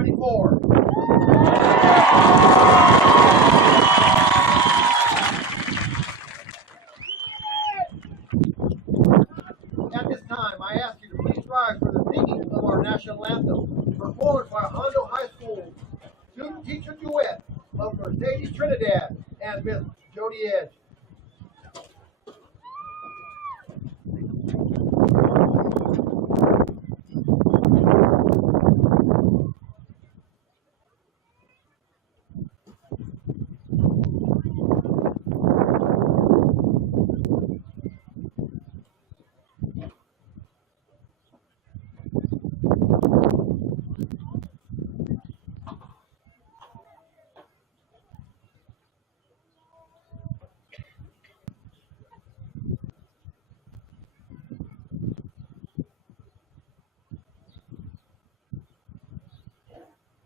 24. At this time, I ask you to please rise for the singing of our national anthem, performed by Hondo High School student teacher duet of Mercedes Trinidad and Miss Jody Edge.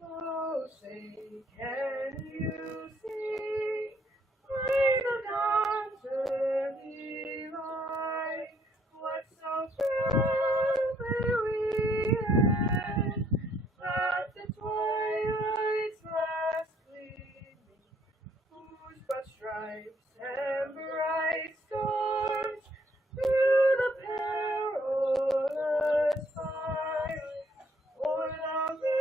Oh, say, can you see by the dawn's early light what so proudly we had at the twilight's last gleaming, whose broad stripes and bright stars through the perilous fight o'er the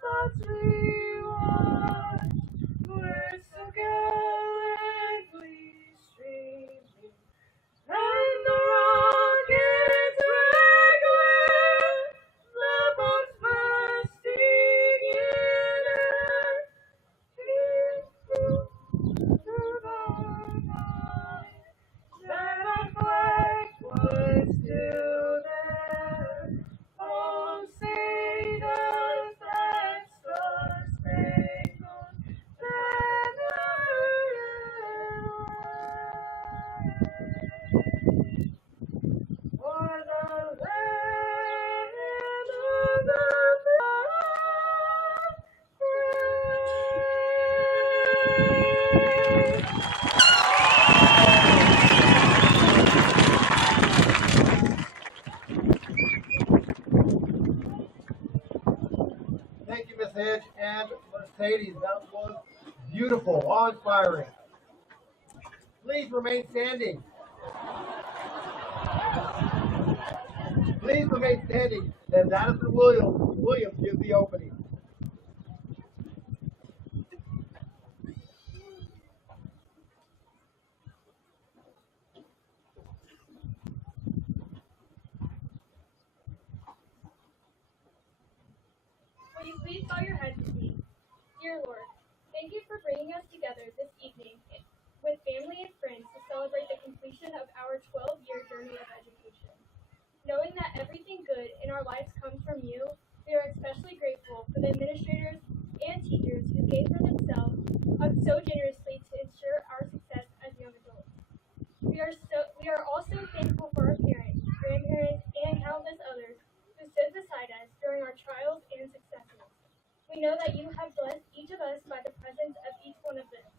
thoughts we watched were so gallantly streaming, and the rockets regular, the bombs bursting in air, came through the night, that our flag was still there. Oh, say does that star-spangled banner wave o'er the land of the Thank you, Miss Edge and Mercedes. That was beautiful, awe-inspiring. Please remain standing. Please remain standing as Addison Williams gives the opening. Will you please bow your heads with me? Dear Lord, thank you for bringing us together this evening with family and friends to celebrate the completion of our 12-year journey of education. Knowing that everything good in our lives comes from you, we are especially grateful for the administrators and teachers who gave for themselves so generously to ensure our success as young adults. We are also thankful for our parents, grandparents, and countless others who stood beside us during our trials and successes. We know that you have blessed each of us by the presence of each one of them.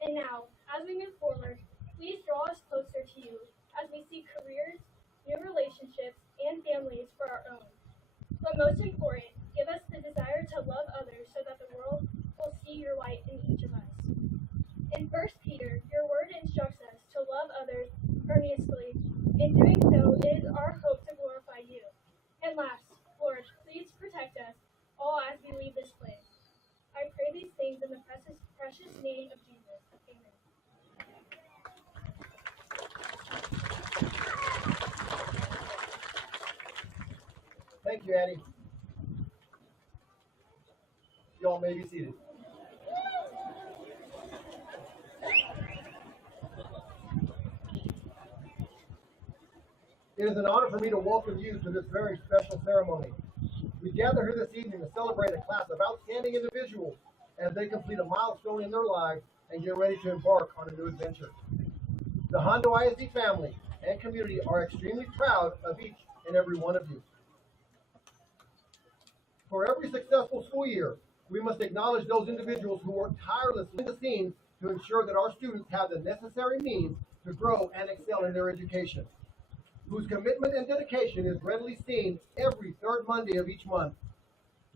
And now, as we move forward, please draw us closer to you as we seek careers, new relationships, and families for our own. But most important, give us the desire to love others so that the world will see your light in each of us. In 1 Peter, your word instructs us to love others earnestly. In doing so, it is our hope to glorify you. And last, Lord, please protect us all as we leave this place. I pray these things in the precious name of Jesus. Amen. Thank you, Addie. You all may be seated. It is an honor for me to welcome you to this very special ceremony. We gather here this evening to celebrate a class of outstanding individuals as they complete a milestone in their lives and get ready to embark on a new adventure. The Hondo ISD family and community are extremely proud of each and every one of you. For every successful school year, we must acknowledge those individuals who work tirelessly behind the scenes to ensure that our students have the necessary means to grow and excel in their education, whose commitment and dedication is readily seen every third Monday of each month.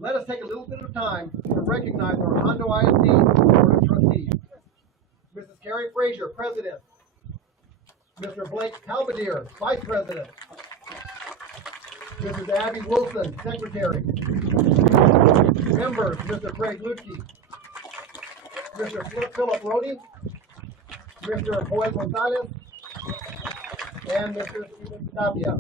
Let us take a little bit of time to recognize our Hondo ISD Board of Trustees. Mrs. Carrie Frazier, President. Mr. Blake Halbadier, Vice President. Mrs. Abby Wilson, Secretary. Members, Mr. Craig Lutke, Mr. Philip Rody, Mr. Joel Gonzalez, and Mr. Steven Tapia.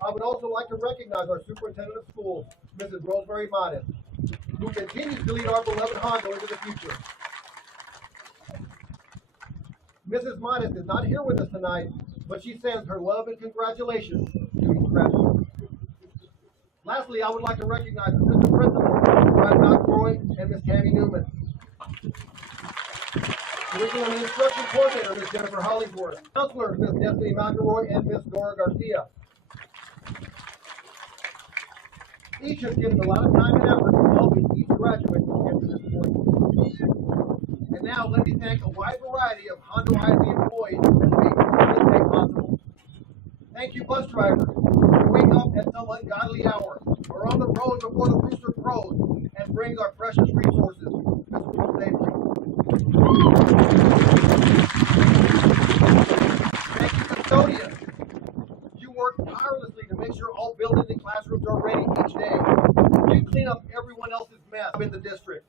I would also like to recognize our Superintendent of Schools, Mrs. Rosemary Modest, who continues to lead our beloved Hondo into the future. Mrs. Modest is not here with us tonight, but she sends her love and congratulations to each graduate. Lastly, I would like to recognize Mr. Principal, Brad McElroy, and Ms. Tammy Newman. Curriculum and Instruction Coordinator, Ms. Jennifer Hollingsworth. Counselors, Ms. Destiny McElroy and Ms. Dora Garcia. Each has given a lot of time and effort to helping each graduate get to this point. And now let me thank a wide variety of Hondo ISD employees who make this day possible. Thank you, bus drivers, who wake up at some ungodly hour, are on the road before the rooster crows, and bring our precious resources to school safely. Thank you, custodians. You work tirelessly to make sure all buildings and classrooms are ready each day. You clean up everyone else's mess in the district.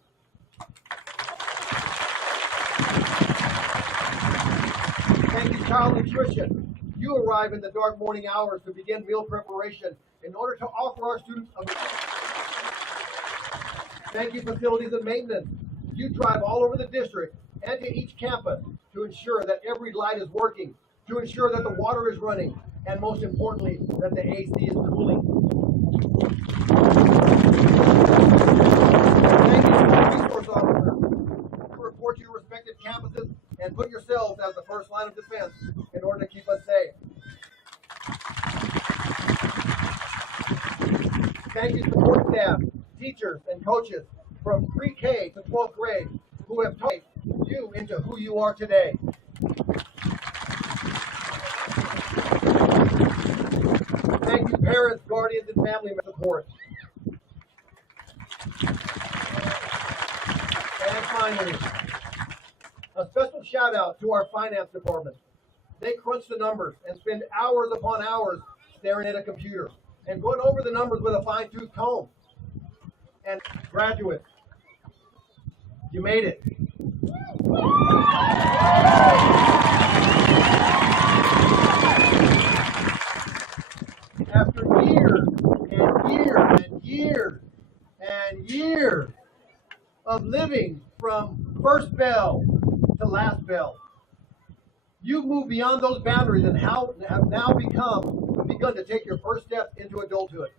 Thank you, child nutrition. You arrive in the dark morning hours to begin meal preparation in order to offer our students a... Thank you, facilities and maintenance. You drive all over the district and to each campus to ensure that every light is working, to ensure that the water is running, and most importantly, that the AC is cooling. Thank you, resource officers. You report to your respective campuses and put yourselves as the first line of defense in order to keep us safe. Thank you, support staff, teachers, and coaches from pre-K to 12th grade who have taught you into who you are today. Thank you, parents, guardians, and family support. And finally, a special shout out to our finance department. They crunch the numbers and spend hours upon hours staring at a computer and going over the numbers with a fine-tooth comb. And graduates, you made it. After years and years and years and years of living from first bell to last bell, you've moved beyond those boundaries and have now begun to take your first step into adulthood.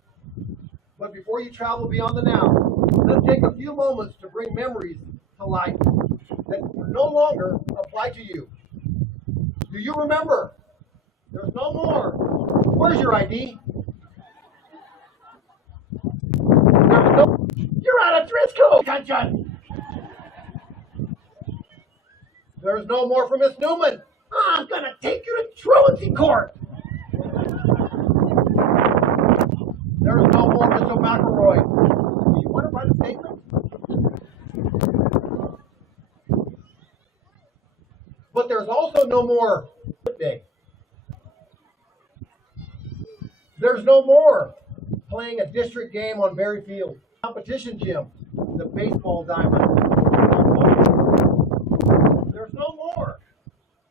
But before you travel beyond the now, let's take a few moments to bring memories to life that no longer apply to you. Do you remember? There's no more. Where's your ID? You're out of dress code. Attention. There's no more from Miss Newman. I'm gonna take you to truancy court. There's no more Mr. McElroy. Do you want to write a statement? But there's also no more day. There's no more playing a district game on Berry Field, competition gym, the baseball diamond. There's no more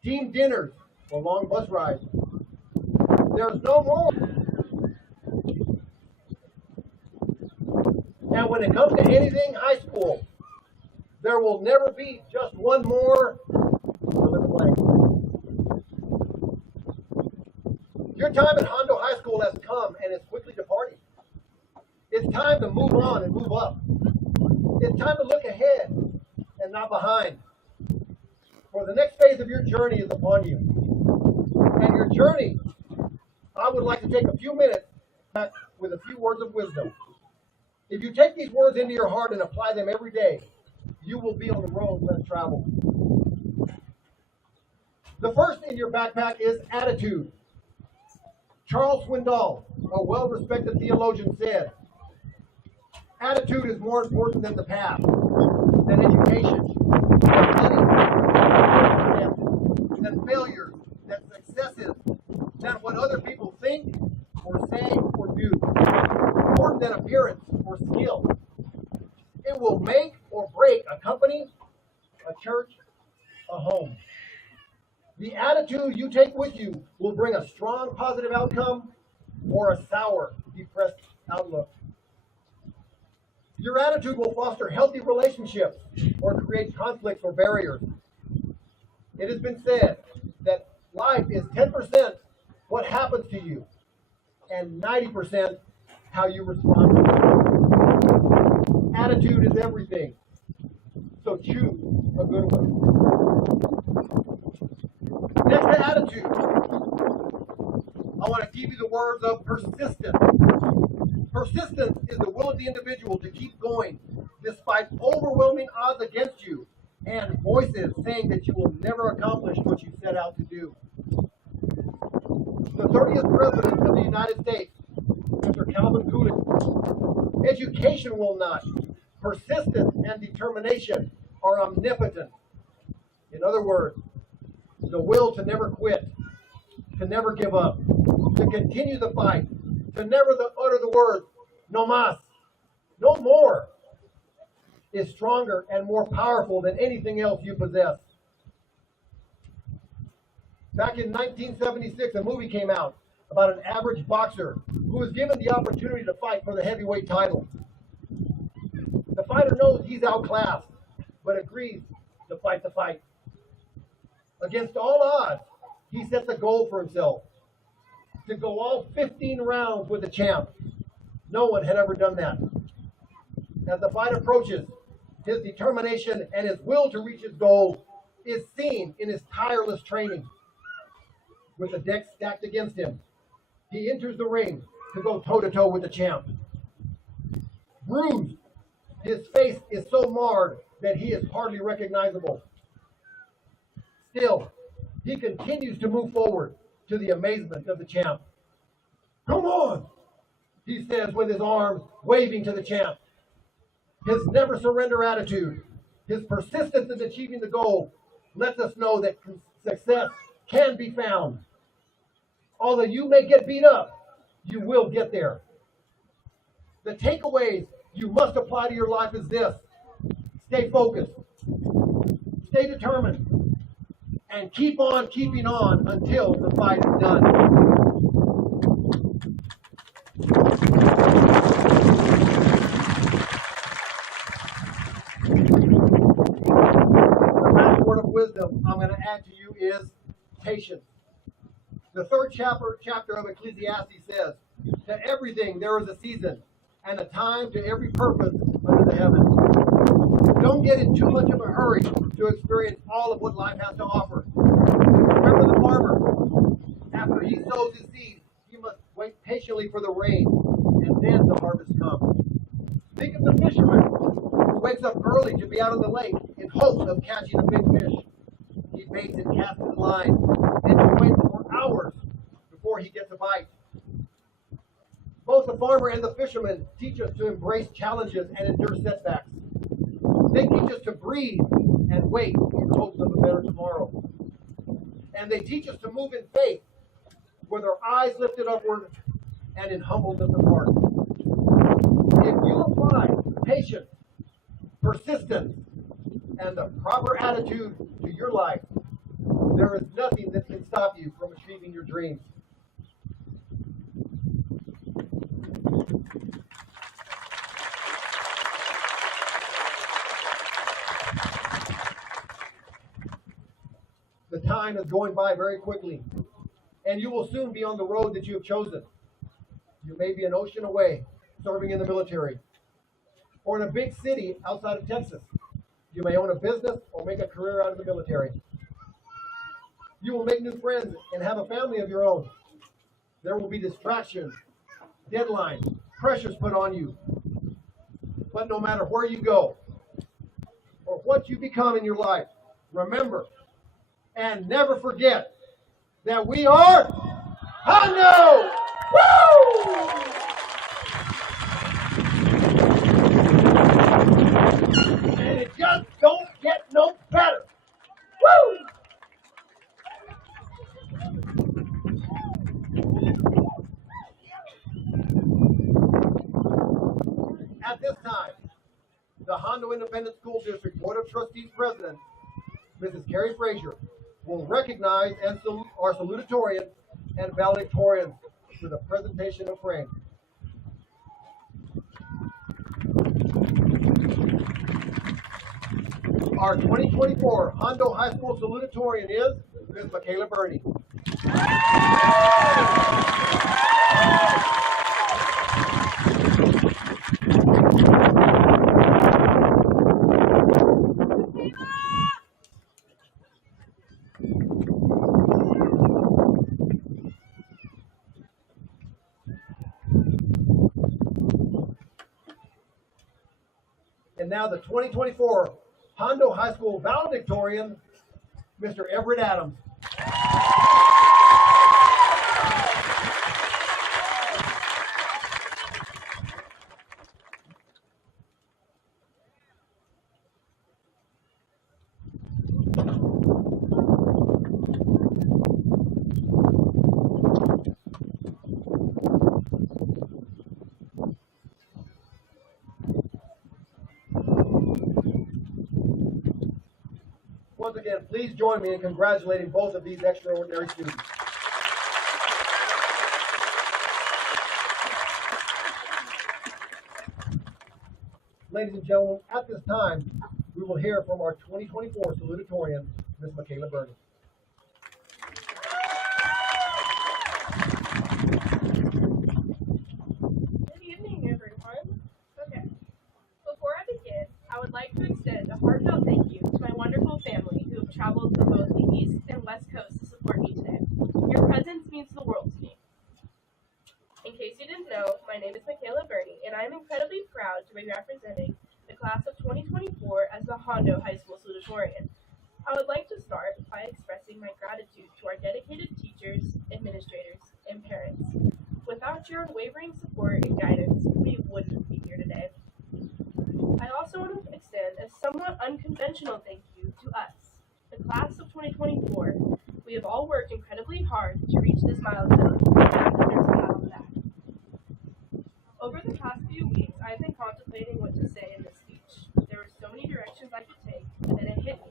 team dinners or long bus rides. There's no more. And when it comes to anything high school, there will never be just one more blank. Your time at Hondo High School has come and is quickly departing. It's time to move on and move up. It's time to look ahead and not behind. For the next phase of your journey is upon you. And your journey, I would like to take a few minutes with a few words of wisdom. If you take these words into your heart and apply them every day, you will be on the road less traveled. The first in your backpack is attitude. Charles Swindoll, a well-respected theologian said, attitude is more important than the past, than education, than money, than failures, than successes, than what other people think or say or do, more than appearance or skill. It will make or break a company, a church, a home. The attitude you take with you will bring a strong positive outcome or a sour, depressed outlook. Your attitude will foster healthy relationships or create conflicts or barriers. It has been said that life is 10% what happens to you and 90% how you respond to it. Attitude is everything, so choose a good one. Next to attitude, I want to give you the words of persistence. Persistence is the will of the individual to keep going despite overwhelming odds against you and voices saying that you will never accomplish what you set out to do. The 30th President of the United States, Mr. Calvin Coolidge, education will not. Persistence and determination are omnipotent. In other words, the will to never quit, to never give up, to continue the fight, to never utter the words, no más, no more, is stronger and more powerful than anything else you possess. Back in 1976, a movie came out about an average boxer who was given the opportunity to fight for the heavyweight title. The fighter knows he's outclassed, but agrees to fight the fight. Against all odds, he sets a goal for himself, to go all 15 rounds with the champ. No one had ever done that. As the fight approaches, his determination and his will to reach his goal is seen in his tireless training. With the deck stacked against him, he enters the ring to go toe-to-toe with the champ. Bruised, his face is so marred that he is hardly recognizable. Still, he continues to move forward to the amazement of the champ. Come on, he says with his arms waving to the champ. His never surrender attitude, his persistence in achieving the goal lets us know that success can be found. Although you may get beat up, you will get there. The takeaways you must apply to your life is this: stay focused, stay determined, and keep on keeping on until the fight is done. The last word of wisdom I'm going to add to you is patience. The third chapter of Ecclesiastes says, to everything there is a season, and a time to every purpose under the heaven. Don't get in too much of a hurry to experience all of what life has to offer. Remember the farmer. After he sows his seed, he must wait patiently for the rain, and then the harvest comes. Think of the fisherman who wakes up early to be out on the lake in hopes of catching a big fish. He baits and casts his line, and he waits for hours before he gets a bite. Both the farmer and the fisherman teach us to embrace challenges and endure setbacks. They teach us to breathe and wait in hopes of a better tomorrow. And they teach us to move in faith, with our eyes lifted upward and in humbleness of heart. If you apply patience, persistence, and the proper attitude to your life, there is nothing that can stop you from achieving your dreams. The time is going by very quickly, and you will soon be on the road that you have chosen. You may be an ocean away, serving in the military, or in a big city outside of Texas. You may own a business or make a career out of the military. You will make new friends and have a family of your own. There will be distractions, deadlines, pressures put on you. But no matter where you go or what you become in your life, remember and never forget that we are Hondo! Woo! And it just don't get no better. Woo! At this time, the Hondo Independent School District Board of Trustees President, Mrs. Carrie Frazier, will recognize and salute our salutatorian and valedictorians with a presentation of frame. Our 2024 Hondo High School salutatorian is Ms. Michaela Burney. And now the 2024 Hondo High School valedictorian, Mr. Everett Adams. Once again, please join me in congratulating both of these extraordinary students. Ladies and gentlemen, at this time, we will hear from our 2024 salutatorian, Ms. Michaela Burney. Good evening, everyone. Okay, before I begin, I would like to extend a heartfelt thank you to my wonderful family who have traveled from both the East and West Coast to support me today. Your presence means the world to me. In case you didn't know, my name is Michaela Burney, and I am incredibly proud to be representing the class of 2024 as the Hondo High School salutatorian. I would like to start by expressing my gratitude to our dedicated teachers, administrators, and parents. Without your unwavering support and guidance, we wouldn't be here today. I also want to extend a somewhat unconventional thank you to us, the class of 2024. We have all worked incredibly hard to reach this milestone, and there's a pat on the back. Over the past few weeks, I've been contemplating what to say in this speech. There were so many directions I could take, but then it hit me,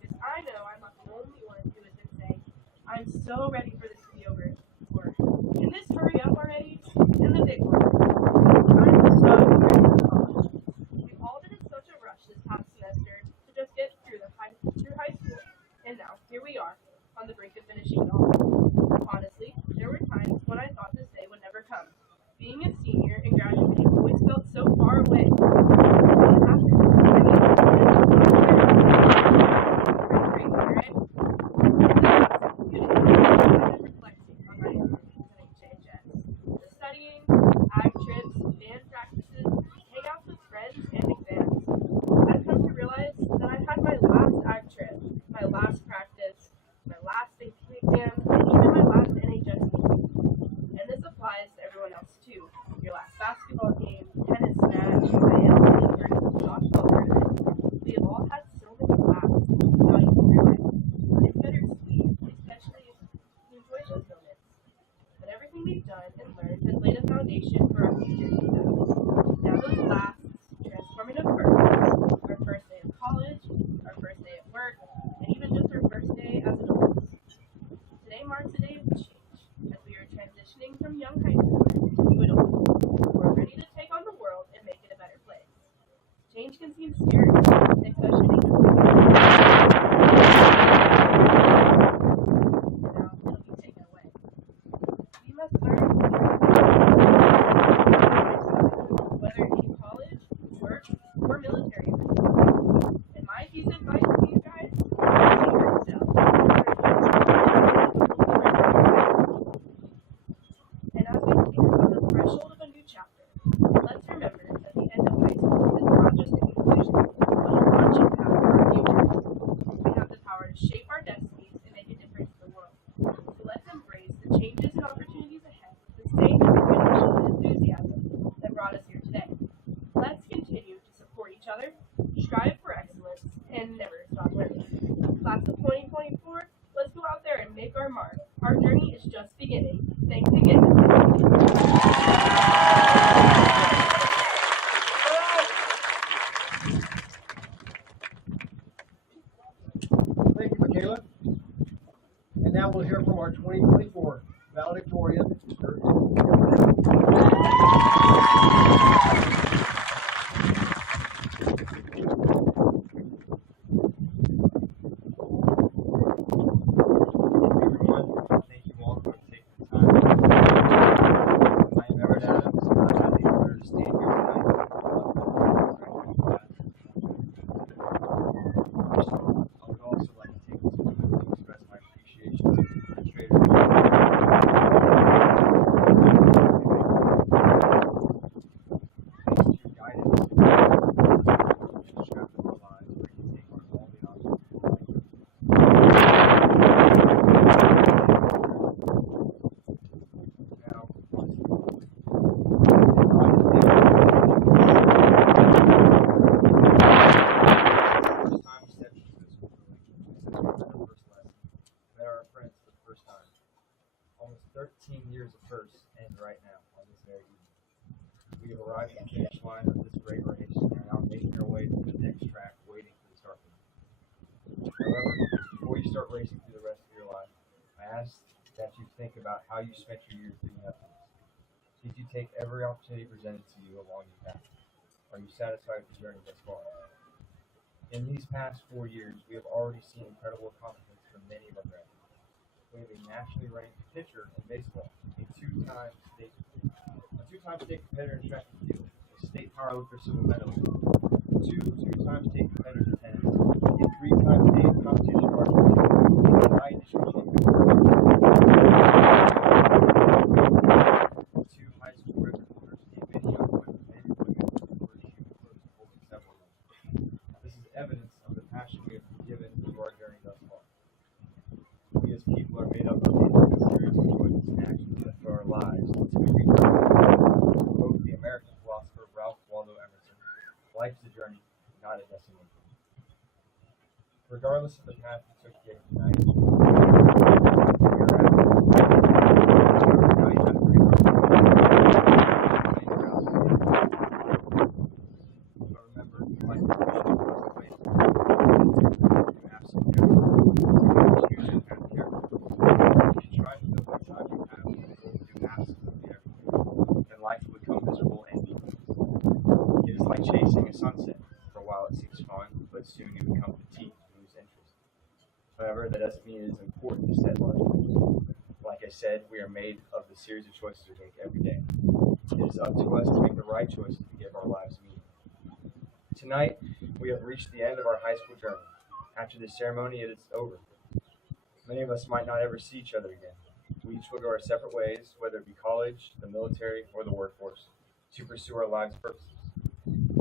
because I know I'm not the only one who has been saying, I'm so ready for this to be over, or, can this hurry up already? And the big one, I'm so ready for college. We've all been in such a rush this past semester to just get through high school, and now here we are, on the brink of finishing it all. Honestly, there were times when I thought this day would never come. Being a senior and graduating always felt so far away. When it happened, I mean, pretty crazy, right? I've been reflecting on my experiences at HHS. The studying, ag trips, band practices, hangouts with friends, and exams. I've come to realize that I had my last ag trip, my last practice, my last AP exam, and even my last NHS meeting. And this applies to everyone else too. Your last basketball game, tennis match, IL or softball tournament. We have all had so many laughs without even realizing. It's bittersweet, especially if you enjoy those moments. But everything we've done and learned has laid a foundation for our future success. Now those last transformative birthdays, our first day of college, our first day at work, and even just our first day as adults. Today marks a day of change, as we are transitioning from young high schoolers to new adults. We're ready to take on the world and make it a better place. Change can seem scary, especially now let me take it away. We must learn whether it be college, work, or military. And my piece of advice to you guys, be yourself. And as we stand on the threshold of a new chapter, let's remember that the end of high school is not just a conclusion, but a launching pad for our future. We have the power to shape our destinies and make a difference in the world. So let's embrace the changes and opportunities ahead and stay We have arrived at the finish line of this great race and are now making our way to the next track, waiting for the start line. However, before you start racing through the rest of your life, I ask that you think about how you spent your years leading up to this. Did you take every opportunity presented to you along your path? Are you satisfied with the journey thus far? In these past 4 years, we have already seen incredible accomplishments from many of our graduates. We have a nationally ranked pitcher in baseball, a two-time state competitor in track and field, a state powerlifter silver medalist, two-time state competitors in tennis, a three-time state competition archery, a high district champion, two high school record holders, and many young women who were even close to holding several of them. This is evidence of the passion we have given to our journey thus far. We as people are made up of a series of choices and actions that for our lives until we reach our goal. To quote the American philosopher Ralph Waldo Emerson, life is a journey, not a destination. Regardless of the path we took to get tonight, we are at but remember, life is chasing a sunset. For a while it seems fun, but soon you become fatigued and lose interest. However, that doesn't mean it is important to set large goals. Like I said, we are made of the series of choices we make every day. It is up to us to make the right choices to give our lives meaning. Tonight, we have reached the end of our high school journey. After this ceremony, it is over. Many of us might not ever see each other again. We each will go our separate ways, whether it be college, the military, or the workforce, to pursue our lives' purposes.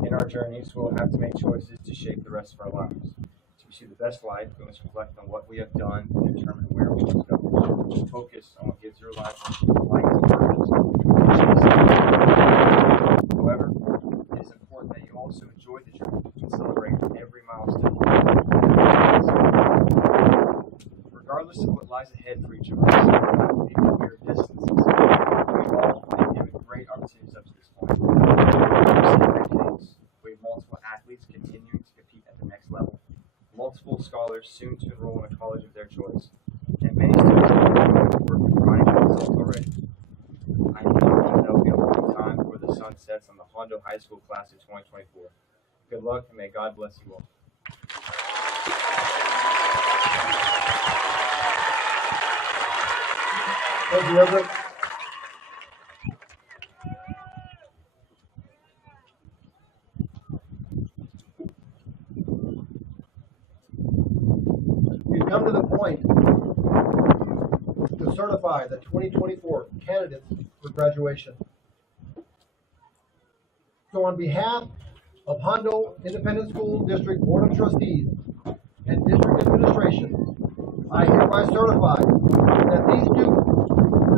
In our journeys, we'll have to make choices to shape the rest of our lives. To pursue the best life, we must reflect on what we have done and determine where we must go. Focus on what gives your life and purpose. However, it is important that you also enjoy the journey and celebrate every milestone. Regardless of what lies ahead for each of us, people here at distances, we've all been given great opportunities up to this point. We have multiple athletes continuing to compete at the next level, multiple scholars soon to enroll in a college of their choice, and many students are work with grinding results already. I know that will be a long time before the sun sets on the Hondo High School class of 2024. Good luck and may God bless you all. Thank you, Everett. We've come to the point to certify the 2024 candidates for graduation. So on behalf of Hondo Independent School District Board of Trustees and District Administration, I hereby certify that these students,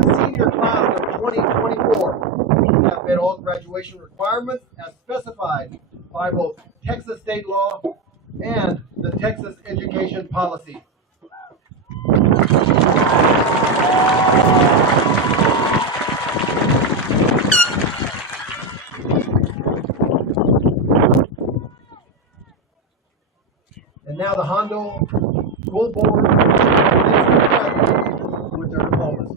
the senior class of 2024, have met all graduation requirements as specified by both Texas state law and the Texas education policy. And now the Hondo School Board with their diplomas.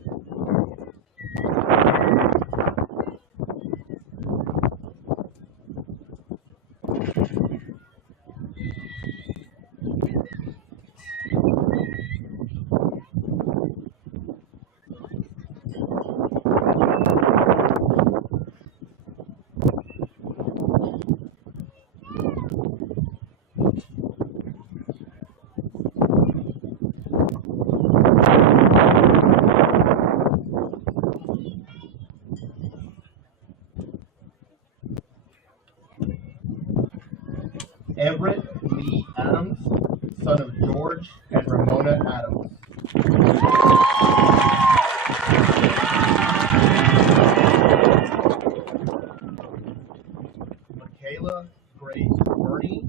Everett Lee Adams, son of George and Ramona Adams. Michaela Grace Burney,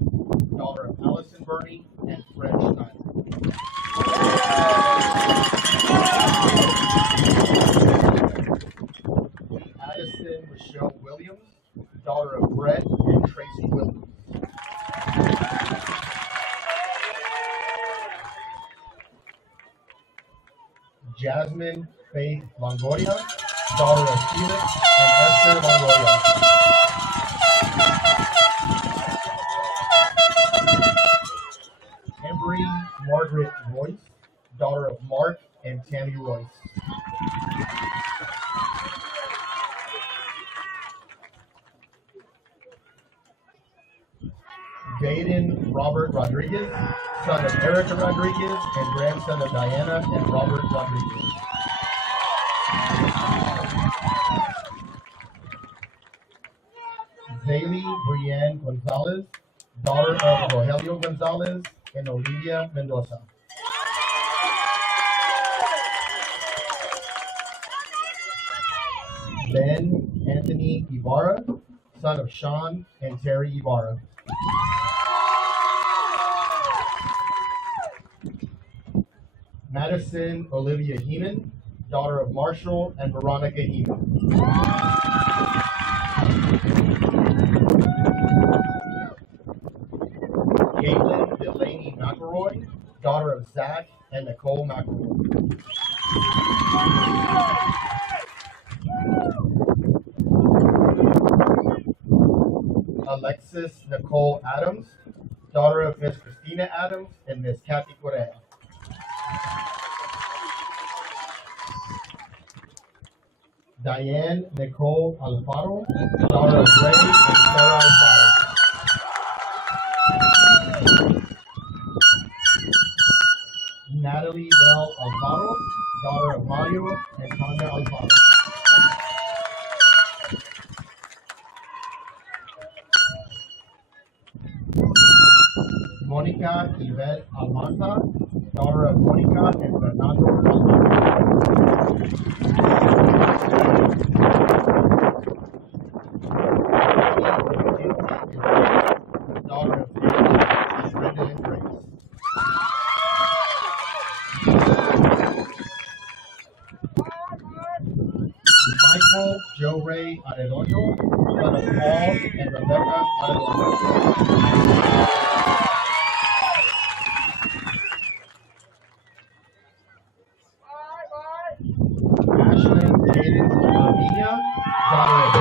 daughter of Allison Burney and Fred Schneider. Addison Michelle Williams, daughter of Brett and Tracy Williams. Jasmine Faith Longoria, daughter of Felix and Esther Longoria. Embry Margaret Royce, daughter of Mark and Tammy Royce. Baden Robert Rodriguez, son of Erica Rodriguez and grandson of Diana and Robert Rodriguez. Zaylee Brienne Gonzalez, daughter of Rogelio Gonzalez and Olivia Mendoza. Ben Anthony Ibarra, son of Sean and Terry Ibarra. Madison Olivia Heenan, daughter of Marshall and Veronica Heenan. Caitlin Delaney McElroy, daughter of Zach and Nicole McElroy. Alexis Nicole Adams, daughter of Miss Christina Adams and Miss Kathy Correa. Diane Nicole Alfaro, daughter of Ray and Sarah Alfaro. Natalie Bell Alfaro, daughter of Mario and Tanya Alfaro. Monica Yvette Almanza, daughter of Monica and Fernando Almanza. Daughter of Brenda and Grace. Michael Joe Ray Arredondo, son of Paul and Rebecca Arredondo. Ashlyn Hayden Armenia, daughter of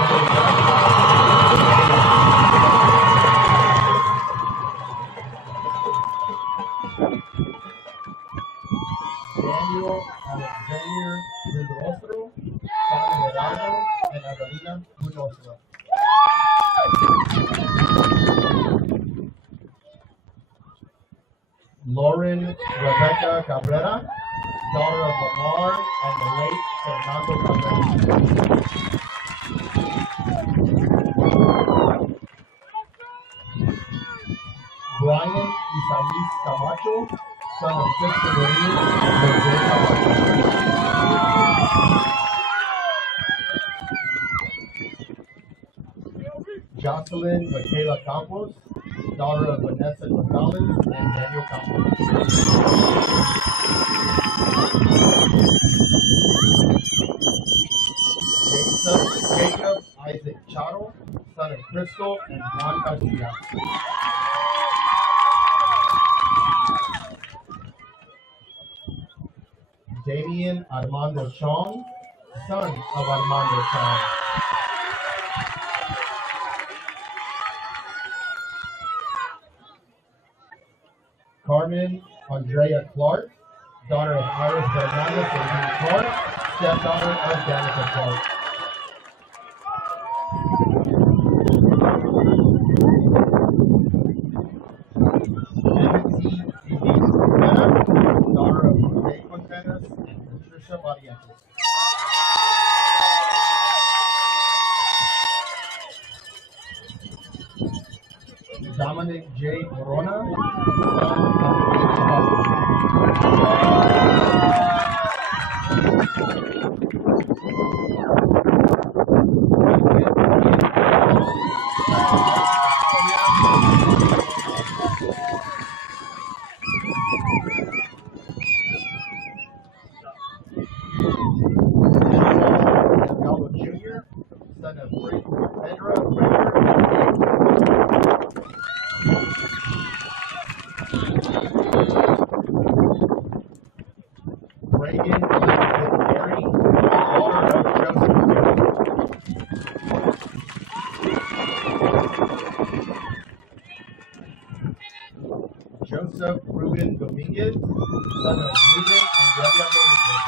Daniel Alexander Rudrostro, son of Gerardo and Adelina Rudrostro. Lauren Rebecca Cabrera, daughter of Lamar and the late Fernando Cabrera. Brian Isaias Camacho, son of Sister Marie and Jose Camacho. Jocelyn Michaela Campos, daughter of Vanessa Gonzalez and Daniel Campos. Jacob Isaac Charo, son of Crystal and Juan Garcia. Damian Armando Chong, son of Armando Chong. Carmen Andrea Clark, daughter of Iris Fernandez and Dean Clark, stepdaughter of Danica Clark. Nancy Denise Fontana, daughter of Jose Fontanas and Patricia Barrientos. Dominic J. Corona, son of Gallo Jr., son of Pedro Joseph Ruben Dominguez, son of Ruben and Delia Dominguez.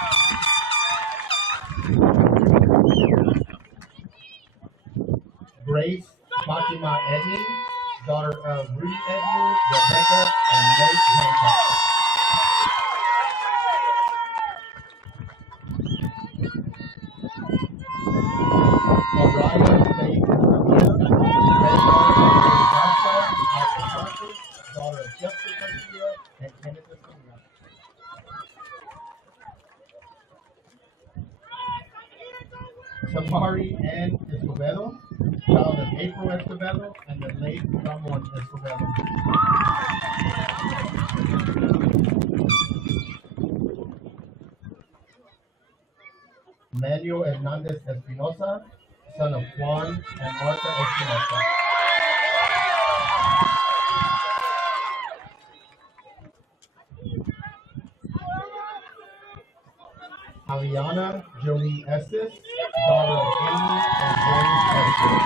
Grace Fatima Edney, daughter of Rudy Edney, Rebecca, and Nate Hancock. Mariah Faye Garcia, daughter of Jessica Garcia and Kenneth Garcia. Samari Ann Escobedo, child of April Escobedo and the late Ramon Escobedo. Manuel Hernandez Espinosa, son of Juan and Martha Espinosa. Aliana Jolie Estes, daughter of Amy and James Estes.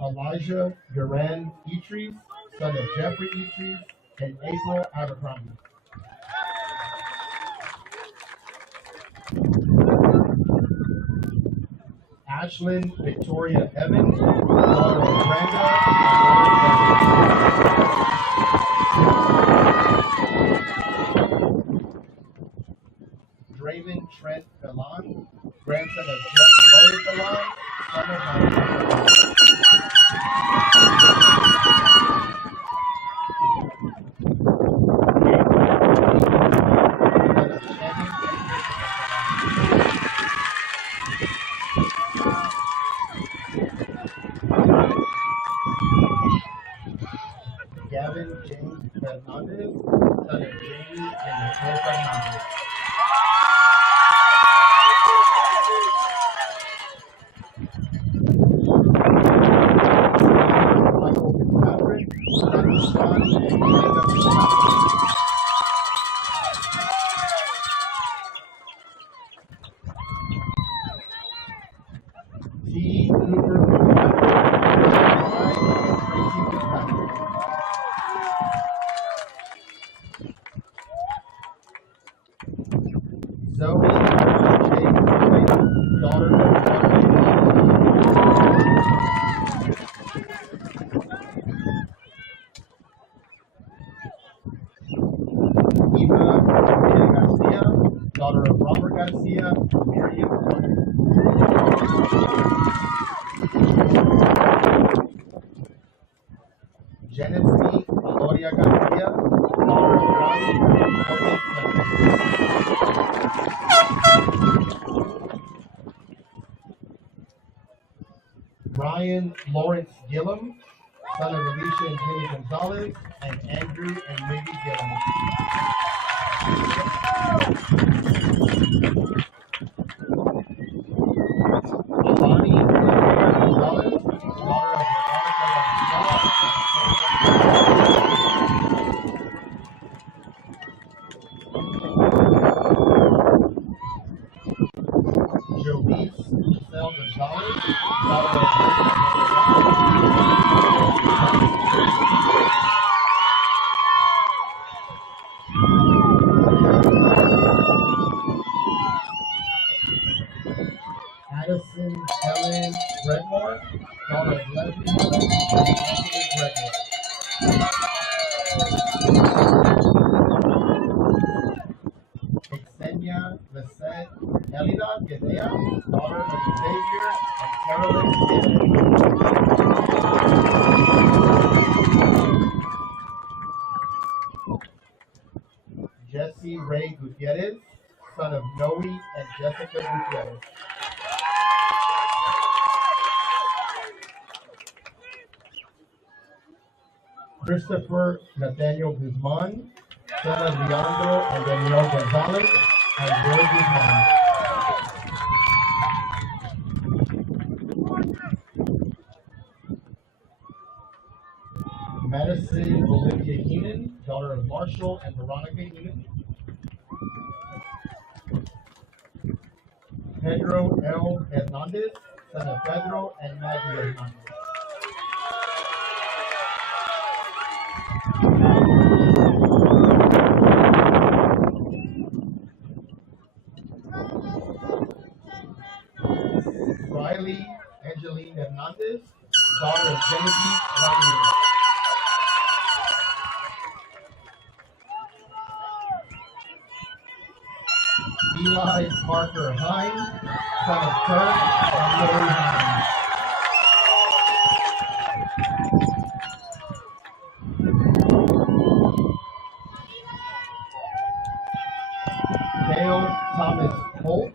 Elijah Duran Etries, son of Jeffrey Etries and April Abercrombie. Ashlyn Victoria Evans, daughter of Brenda and Draven Trent Galan, grandson of Jeff and Lori Galan, son of Gavin James Fernandez, son of Jamie and Nicole Fernandez. Michael Fitzpatrick, son of Sean and Amanda Fitzpatrick. T. Cooper Fitzpatrick, and Tracy Fitzpatrick. Zoe J. Floyd, daughter of Eva Garcia, daughter of Robert Garcia, Miriam Floyd. Genesee Gloria Garcia, daughter of Ronnie and Tony Ryan Lawrence Gillum, son of Alicia and Jimmy Gonzalez, and Andrew and Miggy Gillum. Alani Gonzalez, daughter of Jovis Giselle Gonzalez, daughter of Addison Helen Redmore, daughter of Leslie Helen and Anthony Redmore. Xenia Lisette Elida Guedea, daughter of Xavier and Carolyn Guedea. Jesse Ray Gutierrez, son of Noe and Jessica Gutierrez. Christopher Nathaniel Guzman, son of Leandro and Daniel Gonzalez and Will Guzman. Madison Olivia Heenan, daughter of Marshall and Veronica Heenan. Pedro L. Hernandez, son of Pedro and Maggie Hernandez. Riley Angeline Hernandez, daughter of Genevieve Ramirez. Eli Parker Hines, son of Kurt and Lori Hines. Dale Thomas Holt,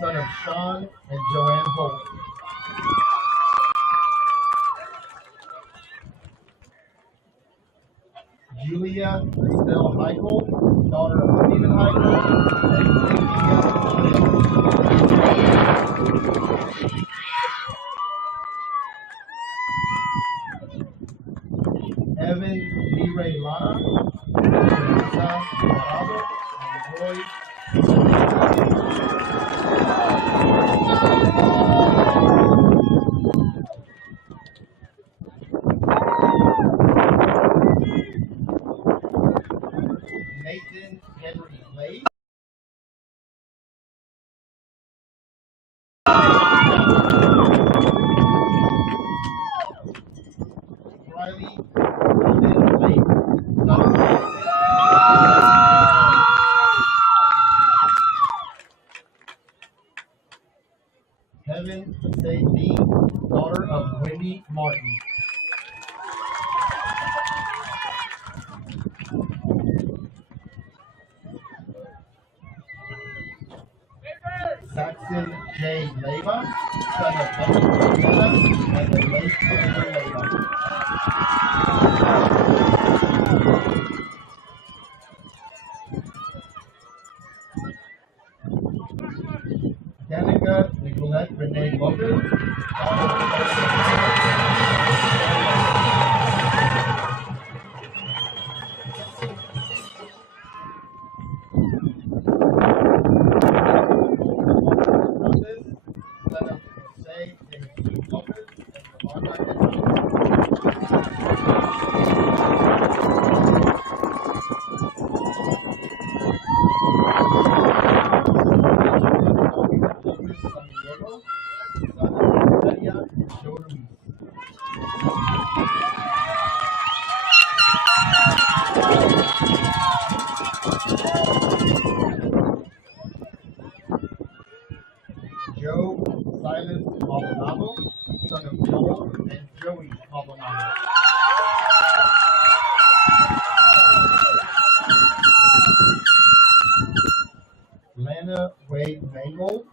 son of Sean and Joanne Holt. Julia Christelle Heichel, daughter of Stephen Heichel and Evan Lee Lana, Teresa Alvarado, and Roy. Nathan Henry Lake. Riley Nathan Lake. Heaven St. Dean, daughter of Wendy Martin. Saxon J. Leyva, son of Edward Leyva and the late Edward Leyva. Danica Nicolette Renee Lopez, Joe Silas Maldonado, son of Joel and Joey Maldonado. Lana Wade Mangold,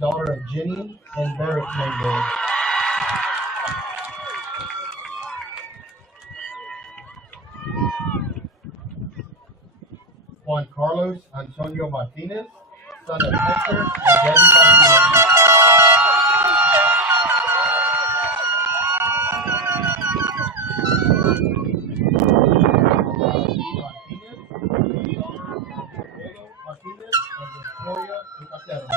daughter of Jenny and Barrett Mangold. Juan Carlos Antonio Martinez, son of Hector and Debbie Martinez. Martinez and Victoria Lucatero.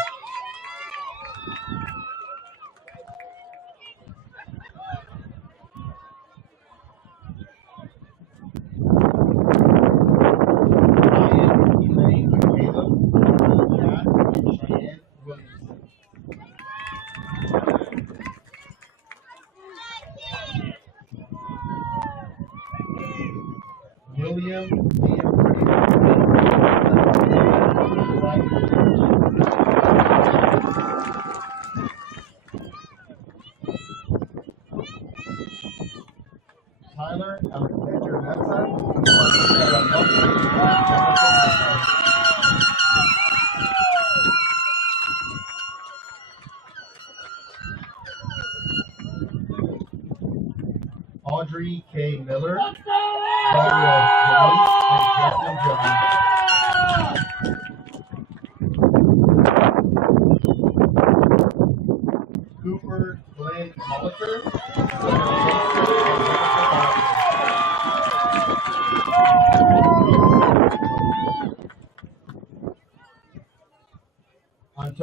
William Tyler Alexander Mesa, Audrey K. Miller, daughter of Denise and Justin Jones. Cooper Glenn Hollister, son of Jason and Jennifer Hollister.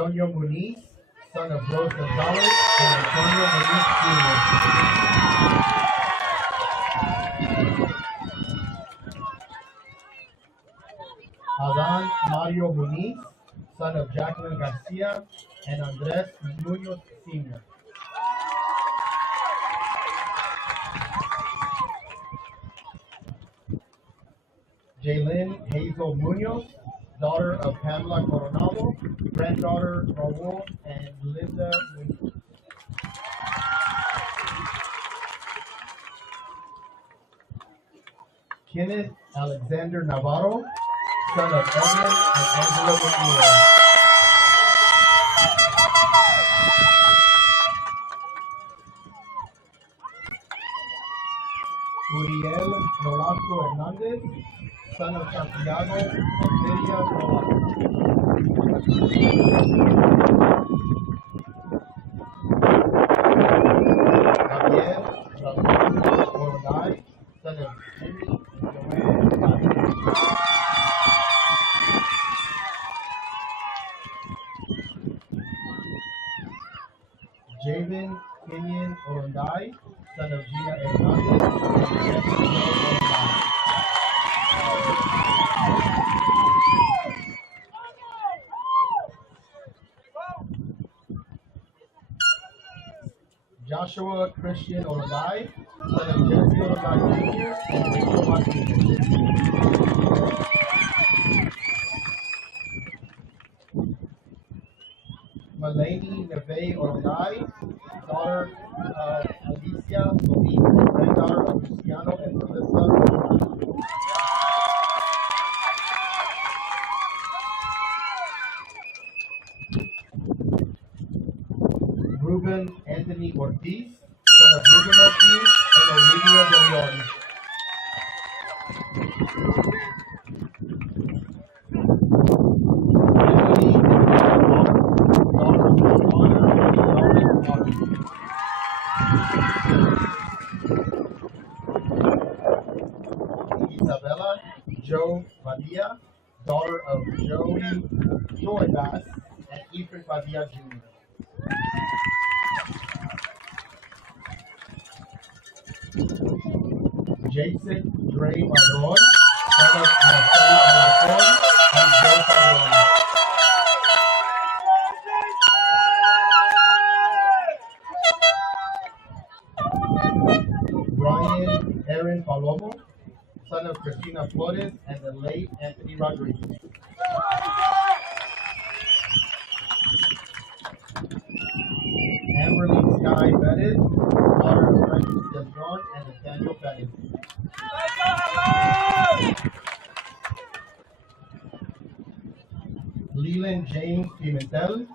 Antonio Muniz, son of Rose Gonzalez and Antonio Muniz Jr. Adan Mario Muniz, son of Jacqueline Garcia and Andres Munoz Sr. Jaylin Hazel Munoz, daughter of Pamela Coronado, granddaughter Raul and Linda Munoz. Kenneth Alexander Navarro, son of Edmund and Angela McNeil. Uriel Nolasco Hernandez, son of Santiago and Lydia Nolasco. Javier Raúl Coronay, son of Jimmy and Joanne Coronay. Javen Kenyon Orondai, son of Gina Hernandez and Jessica Orondai. Joshua Christian Orondai, son of Jesse Orondai Jr. and Rachel Martinez. Maleni Neve Orondai, daughter of Alicia Lopez, granddaughter of Luciano and Melissa Orondai. Ruben Anthony Ortiz, son of Ruben Ortiz and Olivia De Leon. Emily daughter of Connor and Lauren Potter. Isabella Joe Badia, daughter of Joy Bass and Ethan Badia Jr. Jason Dre Madron, son of Marcelo Alarcon and Joe Padron. Brian Aaron Palomo, son of Cristina Flores and the late Anthony Rodriguez. Amberly Sky Bettis, daughter of Francis Desjon and Nathaniel Bettis. Leland James Pimentel,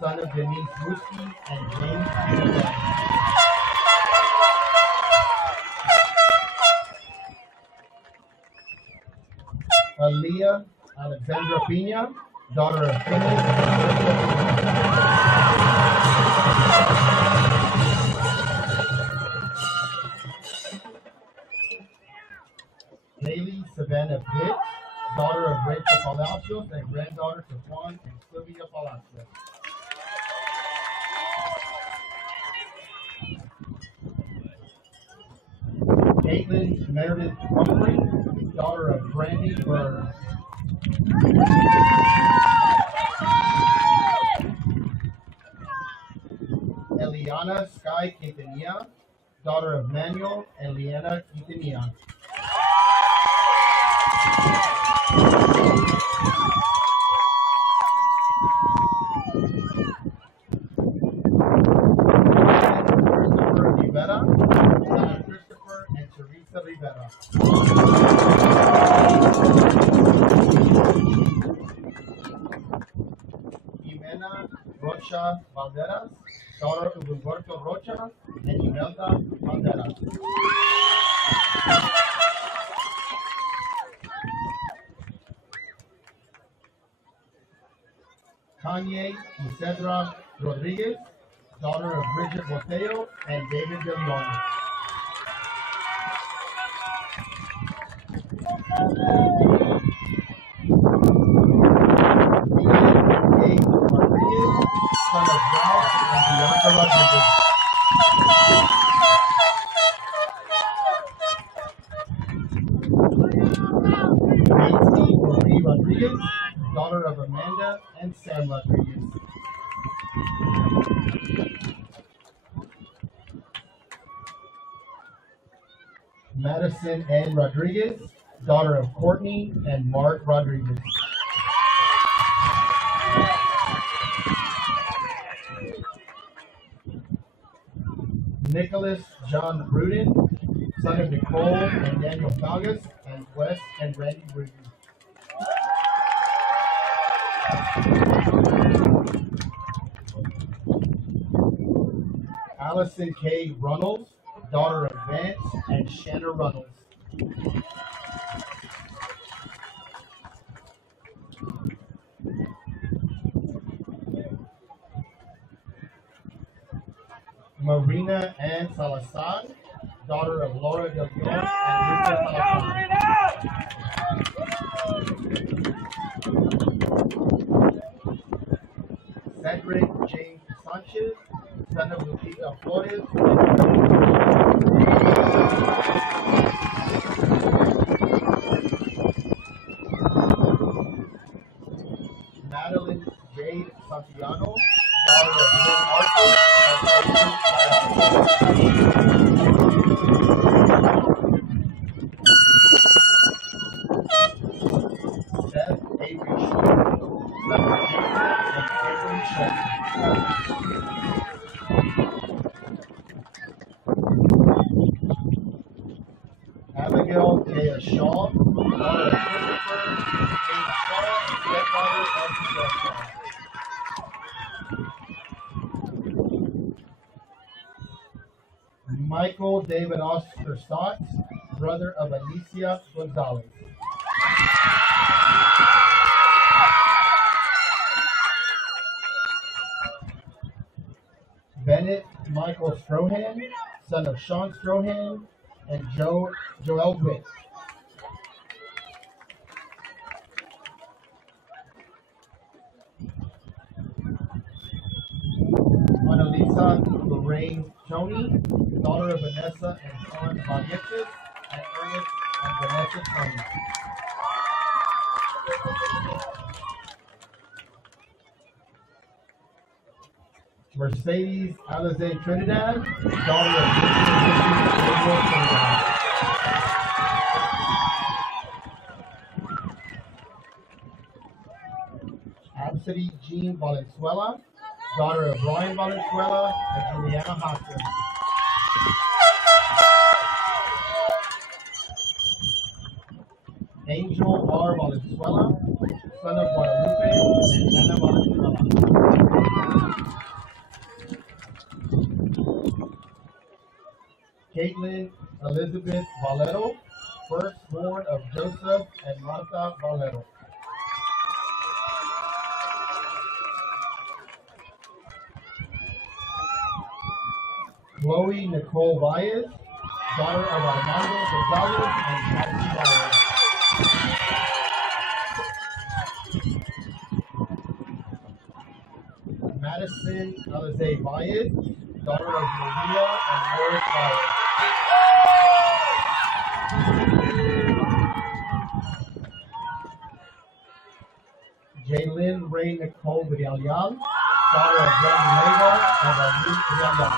son of Denise Ruski and James Pimentel. Aaliyah Alexandra Pina, daughter of Philip and Maria Haley Savannah Pitt, daughter of Rachel Palacios and granddaughter to Juan and Sylvia Palacios. Caitlin Meredith Humphrey, daughter of Brandy Burns. Eliana Sky Quintanilla, daughter of Manuel and Leanna Quintanilla. Christopher Rivera, son of Christopher and Teresa Rivera. Jimena Rocha Valderas, daughter of Humberto Rocha and Imelda Valderas. Kanye Isedra Rodriguez, daughter of Bridget Boteo and David De Leon. Rodriguez, son of Ralph and Bianca Rodriguez. Macy Marie Rodriguez, daughter of Amanda and Sam Rodriguez. Madison Ann Rodriguez, daughter of Courtney and Mark Rodriguez. Nicholas John Rudin, son of Nicole and Daniel Falgas, and Wes and Randy Rudin. Allison K. Runnels, daughter of Vance and Shanna Runnels. Marina Ann Salazar, daughter of Laura Del Dior and Lucas Salazar. Cedric James Sanchez, son of Lupita Flores. Madeline Jade Santiano, daughter of Lynn Arthur and Seth Avery Schultz, son of Jason and Avery Schultz. Abigail K. Shaw, daughter of Christopher James Shaw and stepdaughter of Giselle Shaw. Michael David Oscar Stotts, brother of Alicia Gonzalez. Bennett Michael Strohan, son of Sean Strohan and Joel Witt. Annalisa Lorraine Tony, daughter of Vanessa and Sean Valietes, and Ernest and Vanessa Tony. Mercedes Alize Trinidad, daughter of Gabriel Trinidad. Absidy Jean Valenzuela, daughter of Brian Valenzuela and Juliana Hoskins. Angel R. Valenzuela, son of Guadalupe and Anna Valenzuela. Caitlin Elizabeth Valero, firstborn of Joseph and Martha Valero. Chloe Nicole Baez, daughter of Armando Gonzalez and Patsy Baez. Madison Alize Baez, daughter of Maria and Morris Baez. Jaylyn Ray Nicole Villarreal, daughter of Brandon Leva and Ruth Villarreal.